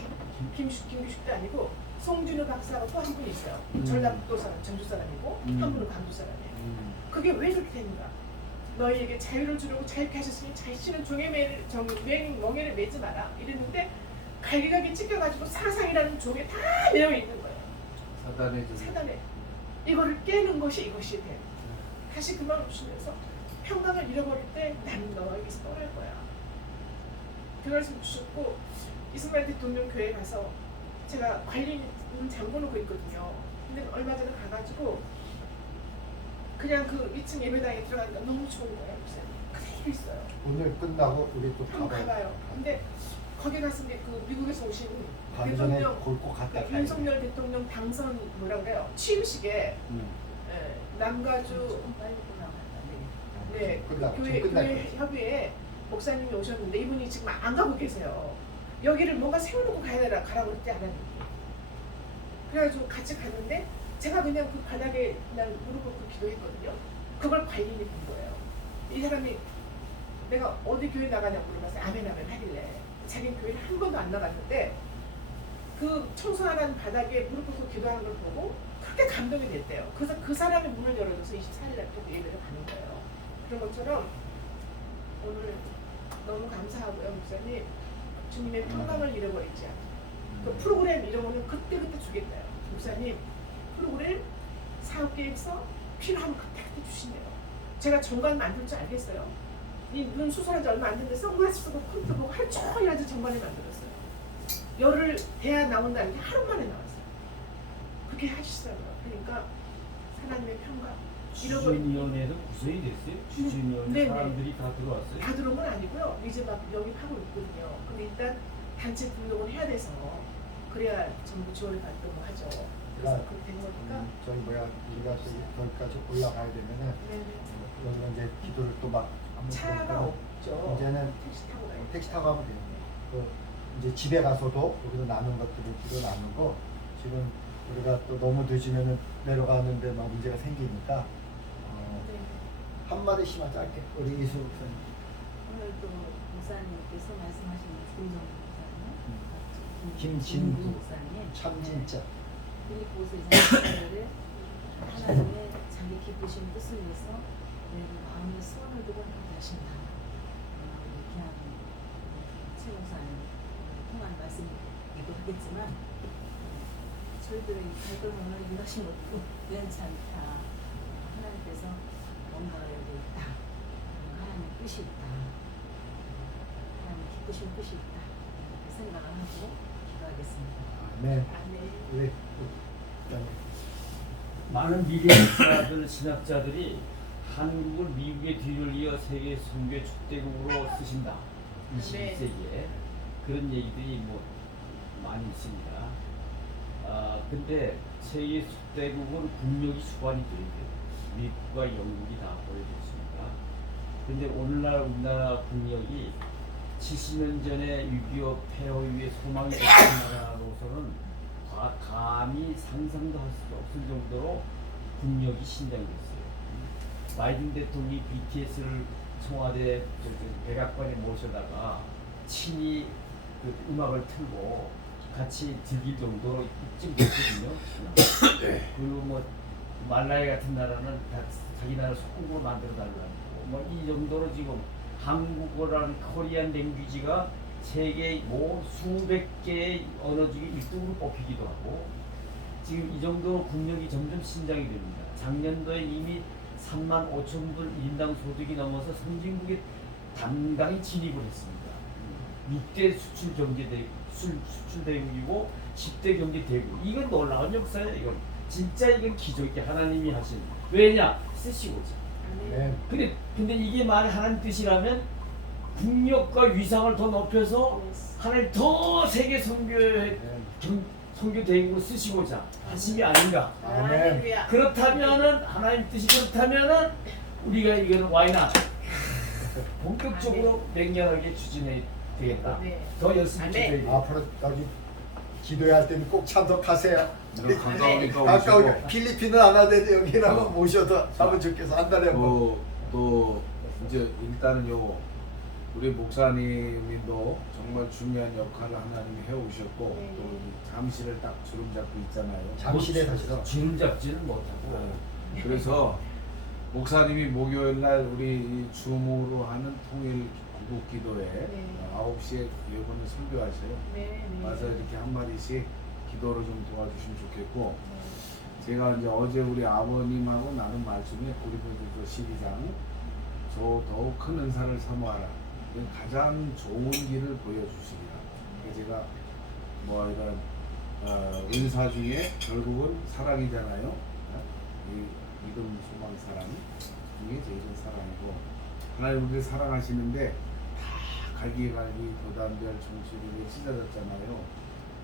김규식. 김규식도 아니고 송진우 박사가 또 한 분 있어요. 전라북도 사람, 전주 사람이고 한 분은 광주 사람이에요. 그게 왜 그렇게 되는가? 너희에게 자유를 주려고 자유케 하셨으니 자신은 멍에를 매지 마라 이랬는데 갈기갈기 찢겨가지고 사상이라는 종에 다 매여 있는 거예요. 사단에 이거를 깨는 것이 이것이 돼. 다시 그 마음 주시면서 평강을 잃어버릴 때 나는 너에게서 떠날 거야. 그 말씀 주셨고 이스마엘 대통령 교회 가서 제가 관리 잠궈놓고 있거든요. 근데 얼마 전에 가가지고 그냥 그 2층 예배당에 들어가니까 너무 좋은 거예요. 그대로 있어요. 오늘 끝나고 우리 또 한번 가봐요. 근데 거기 가서 이제 그 미국에서 오신 가기 전에 대통령 골고 갔다 가야 윤석열 대통령 당선 뭐라 그래요? 취임식에 남가주 네, 끝나고, 교회 지금 끝날 교회 협의회 목사님이 오셨는데 이분이 지금 안 가고 계세요. 여기를 뭔가 세워놓고 가라고 그랬지 않았는데. 그래가지고 같이 갔는데 제가 그냥 그 바닥에 그냥 무릎 꿇고 기도했거든요. 그걸 관리인이 본 거예요. 이 사람이 내가 어디 교회 나가냐고 물어봤어요. 아멘 하길래 자기는 교회를 한 번도 안 나갔는데 그 청소하는 바닥에 무릎 꿇고 기도하는 걸 보고 그렇게 감동이 됐대요. 그래서 그 사람이 문을 열어줘서 24일 날 또 예배를 가는 거예요. 그런 것처럼 오늘 너무 감사하고요, 목사님. 주님의 평강을 잃어버리지 않고 그 프로그램 이런 거는 그때그때 주겠다요. 목사님 프로그램 사업계획서 필요하면 그때그때 주신대요. 제가 정관 만들 줄 알겠어요. 이 눈 수술한 지 얼마 안 됐는데 선글라스 쓰고 컴퓨터 보고 하루 종일 아주 정관을 만들었어요. 열흘 대학 나온다는 게 하루 만에 나왔어요. 그렇게 하시더라고요. 그러니까 하나님의 평강 추진위원회도 구성이 됐어요? 추진위원회 네네. 사람들이 다 들어왔어요? 다 들어온 건 아니고요. 이제 막 영입하고 있거든요. 근데 일단 단체 등록을 해야 돼서 그래야 정부 지원을 받도록 하죠. 그래서 그렇게 된 거니까. 저희 우리가 거기까지 올라가야 되면은 네네. 여기가 이제 기도를 또 막 차가 없죠. 이제는 택시 타고 가요. 택시 타고 가면 돼요. 이제 집에 가서도 여기서 나눈 것들을 기도 나누고 지금 우리가 또 너무 늦으면은 내려가는데 막 문제가 생기니까 네. 한마디씩만 짧게 우리 이수 목사님. 오늘 또 목사님께서 말씀하신 김정우 목사님, 김진구 목사님, 참 진짜. 필리포스 이사를 하나님의 자기 기쁘신 뜻을 위해서 내 마음의 소원을 두고 행하신다. 귀한 최 목사님 통한 말씀이기도 하겠지만 저희들의 갈등을 이해하신 것도 우연치 않다. 하나님께서 뭔가가 여기 있다. 하나님의 뜻이 있다. 하나님 기쁘신 뜻이 있다. 이렇게 생각을 하고 기도하겠습니다. 아멘. 아멘. 우리 많은 미래 역사들 신학자들이 한국을 미국의 뒤를 이어 세계 선교의 촛대국으로 쓰신다. 21세기에 그런 얘기들이 뭐 많이 있습니다. 근데 세계 촛대국은 국력이 수반이 돼요. 미국과 영국이 다 보여줬습니다. 근데 오늘날 우리나라 국력이 70년 전에 6.25 폐허 이후에 소망이 없는 나라로서는 감히 상상도 할 수 없을 정도로 국력이 신장됐어요. 바이든 대통령이 BTS를 청와대 백악관에 모셔다가 친히 그 음악을 틀고 같이 즐길 정도로 입증됐거든요. 그리고 뭐 말라이 같은 나라는 다 자기 나라 속국으로 만들어 달라고 뭐 이 정도로 지금 한국어라는 코리안 랭귀지가 세계 뭐 수백 개의 언어 중에 1등으로 뽑히기도 하고 지금 이 정도로 국력이 점점 신장이 됩니다. 작년도에 이미 3만 5천 불 인당 소득이 넘어서 선진국에 당당히 진입을 했습니다. 6대 수출 경제 대국, 수출 대국이고 10대 경제 대국. 이건 놀라운 역사예요. 이건 진짜 이건 기적이 하나님이 하신. 왜냐? 쓰시고자. 네. 근데 이게 만약 하나님 뜻이라면 국력과 위상을 더 높여서 하나님 더 세계 선교 대국으로 쓰시고자 하심이 아닌가. 할렐루야. 그렇다면은 하나님 뜻이 그렇다면은 우리가 이거는 와이나 본격적으로 맹렬하게 추진해야 되겠다. 네. 더 열심히 아멘. 기도해야 되겠다. 앞으로 여기 기도할 때는 꼭 참석하세요. 이런 가까우니까 아까 오시고 우리 필리핀은 안 하는데 여기는 한번 모셔도 사면 좋겠어. 한 달에 뭐. 또 이제 일단은 우리 목사님도 정말 중요한 역할을 하나님이 해오셨고 네. 또 잠시를 딱 주름 잡고 있잖아요. 잠시에 사실은 주름 잡지는 못하고 그래서 목사님이 목요일 날 우리 이 줌으로 하는 통일 구국 기도에 네. 9시에 이번에 설교하세요. 네. 와서 이렇게 한마디씩 기도를 좀 도와주시면 좋겠고 제가 이제 어제 우리 아버님하고 나눈 말씀에 고린도전서 12장 저 더욱 큰 은사를 사모하라. 이건 가장 좋은 길을 보여주시리라. 그래서 제가 뭐 이런 은사 중에 결국은 사랑이잖아요. 이 믿음, 소망, 사랑 중에 제일 사랑이고 하나님 우리를 사랑하시는데 다 갈기갈기 도단별 정치들이 찢어졌잖아요.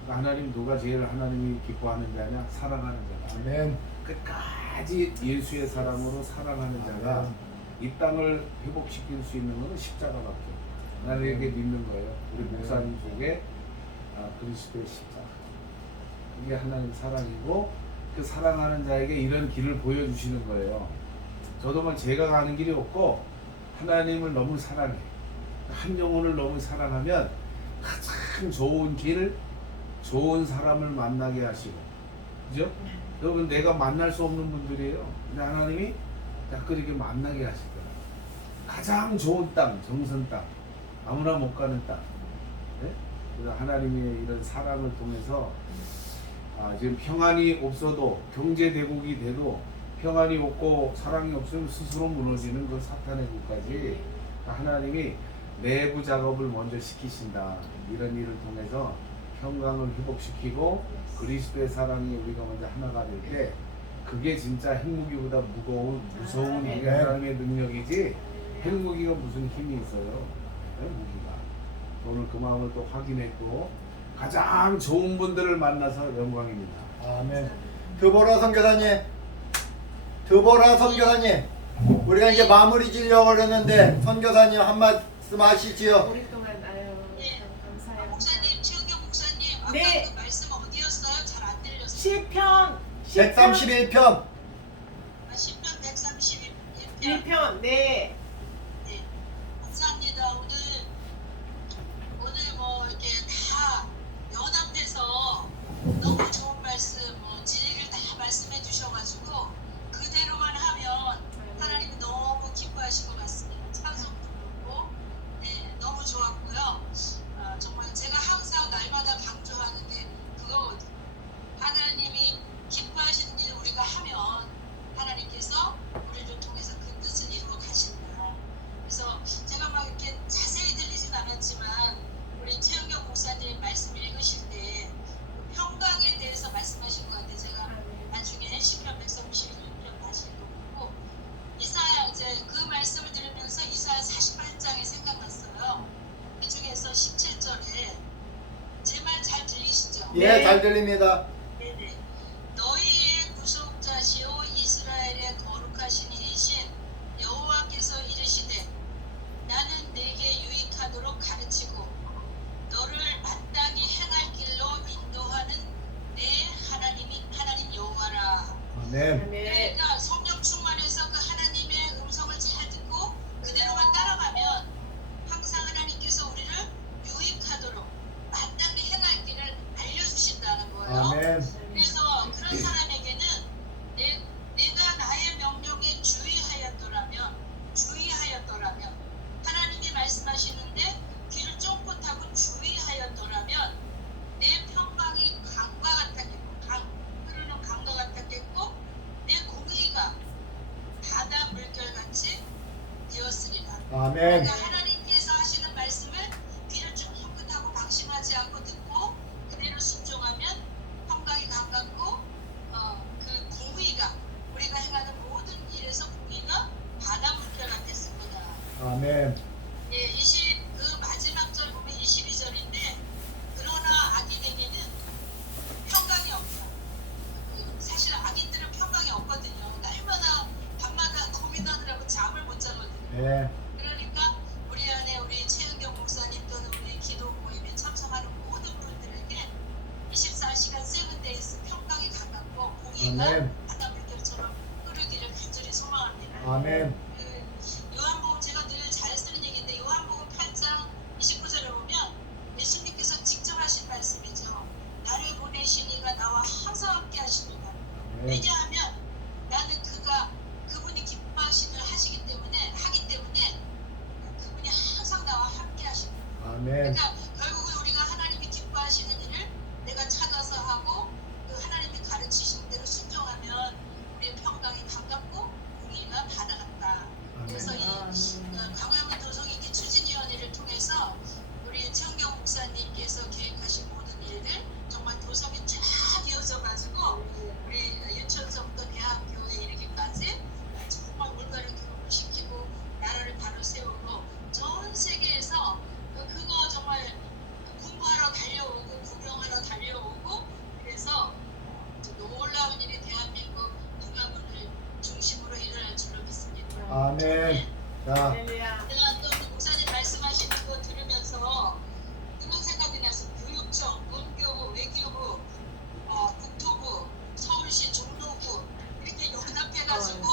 그러니까 하나님 누가 제일 하나님이 기뻐하는 자냐? 사랑하는 자다. 아멘. 끝까지 예수의 사랑으로 사랑하는 자가 이 땅을 회복시킬 수 있는 것은 십자가밖에 없어요. 나는 이렇게 믿는 거예요. 우리 목사님 속에 그리스도의 십자가. 이게 하나님 사랑이고 그 사랑하는 자에게 이런 길을 보여주시는 거예요. 저도 뭐 제가 가는 길이 없고 하나님을 너무 사랑해. 한 영혼을 너무 사랑하면 가장 좋은 길, 좋은 사람을 만나게 하시고, 그죠? 여러분 내가 만날 수 없는 분들이에요. 근데 하나님이 자꾸 이렇게 만나게 하실 거예요. 가장 좋은 땅, 정선 땅. 아무나 못 가는 땅. 네? 그래서 하나님의 이런 사랑을 통해서 지금 평안이 없어도 경제 대국이 돼도 평안이 없고 사랑이 없으면 스스로 무너지는 그 사탄의 국까지 하나님이 내부 작업을 먼저 시키신다. 이런 일을 통해서 평강을 회복시키고 그리스도의 사랑이 우리가 먼저 하나가 될 때 그게 진짜 핵무기보다 무서운 우리 하나님의 능력이지 핵무기가 무슨 힘이 있어요. 무기가. 오늘 그 마음을 또 확인했고 가장 좋은 분들을 만나서 영광입니다. 아멘. 드보라 선교사님, 우리가 이제 마무리 지려고 그러는데 선교사님 한 말씀 하시지요. 오랫동안 참 감사해요. 목사님, 최은경 목사님, 아까 네. 그 말씀 어디였어요? 잘 안 들렸어요. 시편 131편. 10편 131편. 1편. 네. 네. 감사합니다. 오늘 뭐 이렇게 다 연합해서 너무 좋은 말씀, 진리를 다 말씀해 주셔가지고 그대로만 하면 하나님이 너무 기뻐하실 것 같습니다. 찬송 부르고 네, 너무 좋았고요. 정말 제가 항상 날마다 강조하는데 그거 하나님이 기뻐하시는 일을 우리가 하면 하나님께서 우리를 통해서 그 뜻을 이루어 가신다. 그래서 제가 막 이렇게 자세히 들리진 않았지만 우리 최은경 목사님 말씀 읽으실 때 평강에 대해서 말씀하신 것 같아요. 제가 나중에 시편 131편 다시 읽어보고 이사야 이제 그 말씀을 들으면서 이사야 48장이 생각났어요. 그 중에서 17절에 제 말 잘 들리시죠? 예, 잘 들립니다. 네네. 너희의 구속자시오 이스라엘의 거룩하신 이이신 여호와께서 이르시되 나는 내게 유익하도록 가르치고 너를 마땅히 행할 길로 인도하는 내 하나님 여호와라. 아멘. 아멘. 그러니까 성령 충만해서 그 하나님의 음성을 잘 듣고 그대로만 따라가면 항상 하나님께서 우리를 유익하도록 마땅히 행할 길을 알려주신다는 거예요. 아멘. 그래서 그런 사람에게는 내가 나의 명령에 주의하였더라면 하나님이 말씀하시는데 귀를 쫑긋하고 주의하였더라면 내 평강이 강과 같았겠고 흐르는 강과 같았겠고 내 공의가 바다 물결같이 되었으리라. 아멘. 그러니까 하나님께서 하시는 말씀을 귀를 쫑긋하고 방심하지 않고 듣고 그대로 순종하면 평강이 강같고 그 공의가 우리가 행하는 모든 일에서 공의가 바다 물결 같았을 거다. 아멘. 예, 그 마지막 절 보면 22절인데 그러나 악인에게는 평강이 없다. 사실 악인들은 평강이 없거든요. 날마다 밤마다 고민하느라고 잠을 못 자거든요. 예. 그러니까 우리 안에 우리 최은경 목사님 또는 우리 기도 모임에 참석하는 모든 분들에게 24시간 세븐데이스 평강이 강같고 공의가 아멘. 바다 물결처럼 흐르기를 간절히 소망합니다. 아멘. 요한복음 제가 늘 잘 쓰는 얘기인데 요한복음 8장 29절에 보면 예수님께서 직접 하신 말씀이죠. 나를 보내신 이가 나와 항상 함께 하십니다. 왜냐하면 나는 그분이 기뻐하시는 하기 때문에 그분이 항상 나와 함께 하십니다. 아멘. 그러니까 결국은 우리가 하나님이 기뻐하시는 일을 내가 찾아서 하고 그 하나님이 가르치신 대로 순종하면 우리의 평강이 가깝고 공의가 바다 같다. 그래서 이 강화문 도성이기 추진위원회를 통해서 우리 최은경 목사님께서 계획하신 모든 일들 정말 도성이 쫙 이어져가지고 우리 유치원서부터 대학교에 이르기까지 정말 올바른 교육을 시키고 나라를 바로 세우고 전 세계에서 그거 정말 공부하러 달려오고 구경하러 달려오고 그래서 놀라운 일이 대한민국 강화문을 중심으로 일어날 줄로 믿습니다. 아멘. 자, 할렐루야. 제가 또 목사님 말씀하시는 거 들으면서 그런 생각이 나서 교육청, 문교부, 외교부, 국토부, 서울시 종로구 이렇게 연합해가지고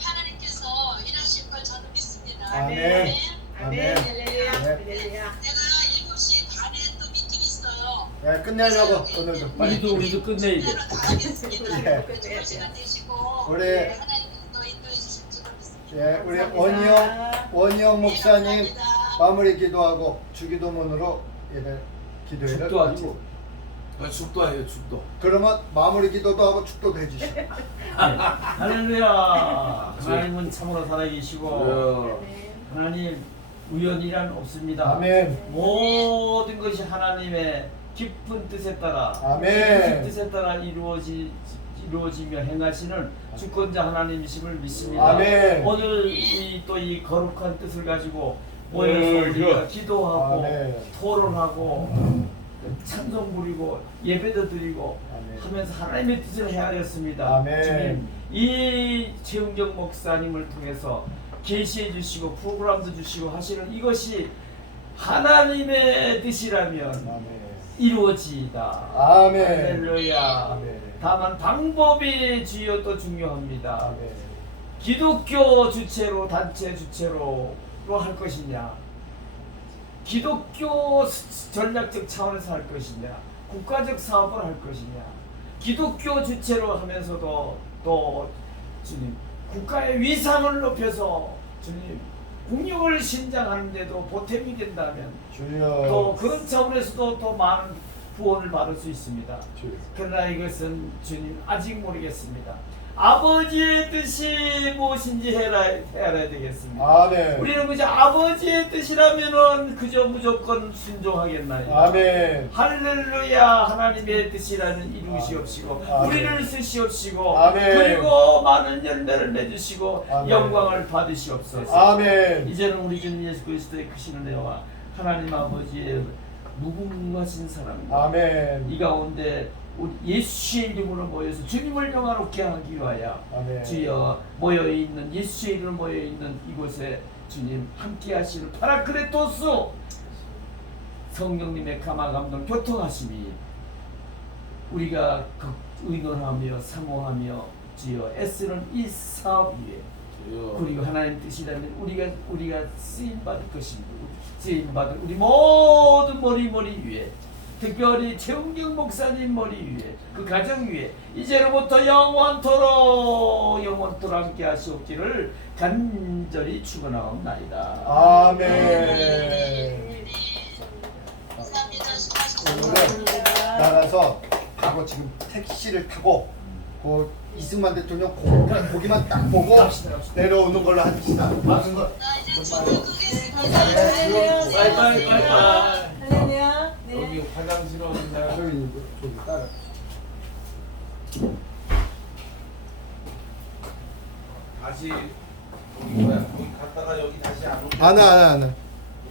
하나님께서 일하실 걸 저는 믿습니다. 아멘. 아멘. 할렐루야. 네. 할렐루야. 내가 7시 반에 또 미팅 있어요. 예, 끝내려고 오늘도 빨리. 우리도 끝내야 돼. 다 하겠습니다. 네. 좋은 시간 되시고 우리- 하나님께서 또 인도해 주실 줄로 믿습니다. 예, 우리 감사합니다. 원희영 목사님 감사합니다. 마무리 기도하고 주기도문으로 예배 기도회를 축도하지. 드리고 축도해요, 축도. 그러면 마무리 기도도 하고 축도도 해주시고 할렐루야. 하나님은 참으로 살아계시고 네. 하나님 우연이란 없습니다. 아멘. 모든 것이 하나님의 깊은 뜻에 따라 아멘. 깊은 뜻에 따라 이루어지며 행하시는 주권자 하나님이심을 믿습니다. 아멘. 오늘 우리 또 이 거룩한 뜻을 가지고 모여서 우리가 기도하고 아멘. 토론하고 찬송 부리고 예배도 드리고 아멘. 하면서 하나님의 뜻을 헤아렸습니다. 아멘. 주님, 이 최은경 목사님을 통해서 계시해 주시고 프로그램도 주시고 하시는 이것이 하나님의 뜻이라면 아멘. 이루어지이다. 아멘. 할렐루야. 아멘. 다만 방법이 주여 또 중요합니다. 아멘. 기독교 주체로 단체 주체로 할 것이냐, 기독교 전략적 차원에서 할 것이냐, 국가적 사업을 할 것이냐, 기독교 주체로 하면서도 또 주님 국가의 위상을 높여서 주님 국력을 신장하는데도 보탬이 된다면 주여. 또 그런 차원에서도 또 많은 구원을 받을 수 있습니다. 주여. 그러나 이것은 주님 아직 모르겠습니다. 아버지의 뜻이 무엇인지 헤아려야 되겠습니다. 아멘. 우리는 그저 아버지의 뜻이라면은 그저 무조건 순종하겠나요? 아멘. 할렐루야. 하나님의 뜻이라는 이루시옵시고 아멘. 우리를 쓰시옵시고 아멘. 그리고 많은 열매를 내주시고 아멘. 영광을 받으시옵소서. 아멘. 이제는 우리 주님 예수 그리스도의 크신 은혜와 하나님 아버지의 무궁하신 사랑 아멘. 이 가운데 우리 예수의 이름으로 모여서 주님을 영화롭게 하기 위하여 아멘. 주여 모여있는 예수의 이름으로 모여있는 이곳에 주님 함께 하시는 파라크레토스 성령님의 감화감동 교통하심이 우리가 의논하며 사모하며 주여 애쓰는 이 사업 위에 그리고 하나님 뜻이라면 우리가 쓰임 받을 것입니다. 쓰임 받을 우리 모든 머리 위에 특별히 최은경 목사님 머리 위에 그 가정 위에 이제로부터 영원토록 함께 하시옵기를 간절히 축원하옵나이다. 아멘. 감사합니다. 오늘은 나가서 가고 지금 택시를 타고 그 이승만 대통령 고기만 딱 보고 내려오는 걸로 합시다. 많은 거. 나 이제 출근하겠습니다. 빠이빠이. 할렐루야. 네. 여기 화장실 어딘가요? 저기 따라. 다시 거기 갔다가 여기 다시 안 오고. 안 와.